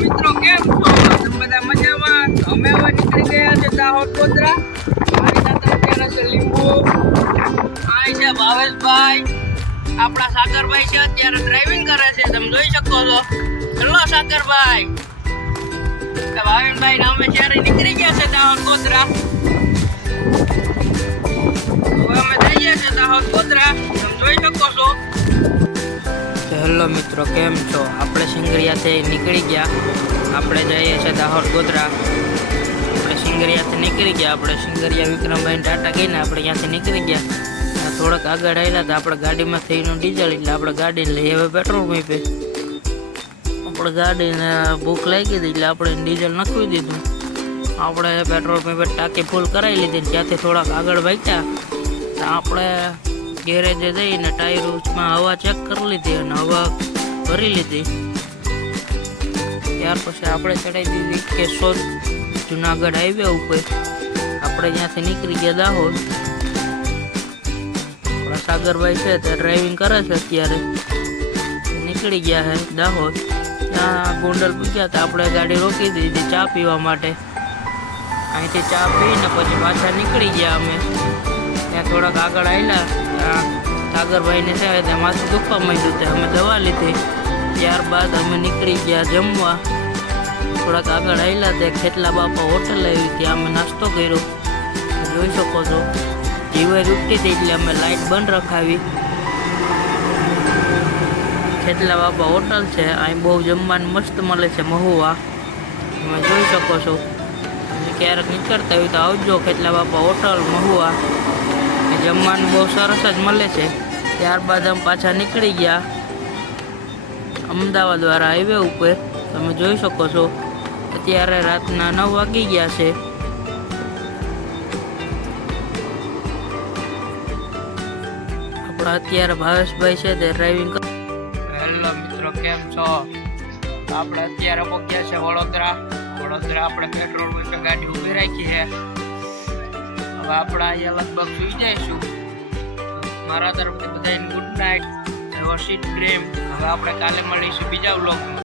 મિત્રો કેમ છો? તમે બધા મજામાં? અમે હવે નીકળી ગયા છે દાહોદ ગોધરા. મારી સાથે અત્યારે છે લીંબુ, આ છે ભાવેશભાઈ, આપણા સાગરભાઈ છે અત્યારે ડ્રાઇવિંગ કરે છે, તમે જોઈ શકો છો. હેલો સાગરભાઈ. ભાવેશભાઈ અમે ત્યારે નીકળી ગયા છે દાહોદ ગોધરા. હવે અમે જઈએ છીએ દાહોદ ગોધરા, તમે જોઈ શકો છો. હેલો મિત્રો કેમ છો? આપણે સિંગરિયાથી નીકળી ગયા, આપણે જઈએ છીએ દાહોદ ગોધરા. આપણે સિંગરિયાથી નીકળી ગયા, આપણે સિંગરિયા વિક્રમભાઈ ટાટા ગઈને આપણે ત્યાંથી નીકળી ગયા. થોડાક આગળ આવેલા તો આપણે ગાડીમાં થઈને ડીઝલ, એટલે આપણે ગાડીને લઈ હવે પેટ્રોલ પંપે. આપણે ગાડીને ભૂખ લાગી હતી એટલે આપણે ડીઝલ નાખવી દીધું. આપણે પેટ્રોલ પંપે ટાંકી ફૂલ કરાવી લીધી. ત્યાંથી થોડાક આગળ વાગ્યા તો આપણે ગેરેજે જઈને ટાયરમાં હવા ચેક કરી લીધી અને હવા ભરી લીધી. ત્યાર પછી આપણે ચડાવી દીધી કેશોદ જુનાગઢ હાઈવે ઉપર. આપણે ત્યાંથી નીકળી ગયા દાહોદ. આપણા સાગરભાઈ છે તે ડ્રાઇવિંગ કરે છે અત્યારે, નીકળી ગયા છે દાહોદ. ત્યાં ગોંડલ પૂગ્યા તો આપણે ગાડી રોકી દીધી ચા પીવા માટે. અહીંથી ચા પીને પછી પાછા નીકળી ગયા અમે. ત્યાં થોડાક આગળ આવેલા, સાગરભાઈને છે ત્યાં માથું દુખવા માંડ્યું તે અમે દવા લીધી. ત્યારબાદ અમે નીકળી ગયા જમવા. થોડાક આગળ આવેલા તે ખેતલા બાપા હોટલ આવી, ત્યાં અમે નાસ્તો કર્યો, જોઈ શકો છો. જીવાય રૂકતી હતી એટલે અમે લાઇટ બંધ રખાવી. ખેતલા બાપા હોટલ છે, અહીં બહુ જમવાનું મસ્ત મળે છે, મહુવા, તમે જોઈ શકો છો. ક્યારેક નીકળતા હોય તો આવજો ખેતલા બાપા હોટલ મહુવા, જમવાનું બહુ સરસ જ મળે છે. ત્યારબાદ અમે પાછા નીકળી ગયા અમદાવાદ વાળા હાઈવે ઉપર, તમે જોઈ શકો છો. અત્યારે રાતના 9 વાગી ગયા છે. આપણા અત્યારે ભાવેશભાઈ છે તે ડ્રાઇવિંગ. હેલો મિત્રો કેમ છો? આપણે અત્યારે પહોંચ્યા છે વડોદરા. આપણે પેટ્રોલ પંપે ગાડી ઊભી રાખી છે. હવે આપણે અહીંયા લગભગ સુઈ જઈશું. મારા તરફથી બધાને ગુડ નાઇટ, સ્વીટ ડ્રીમ. હવે આપણે કાલે મળીશું બીજા વ્લોગમાં.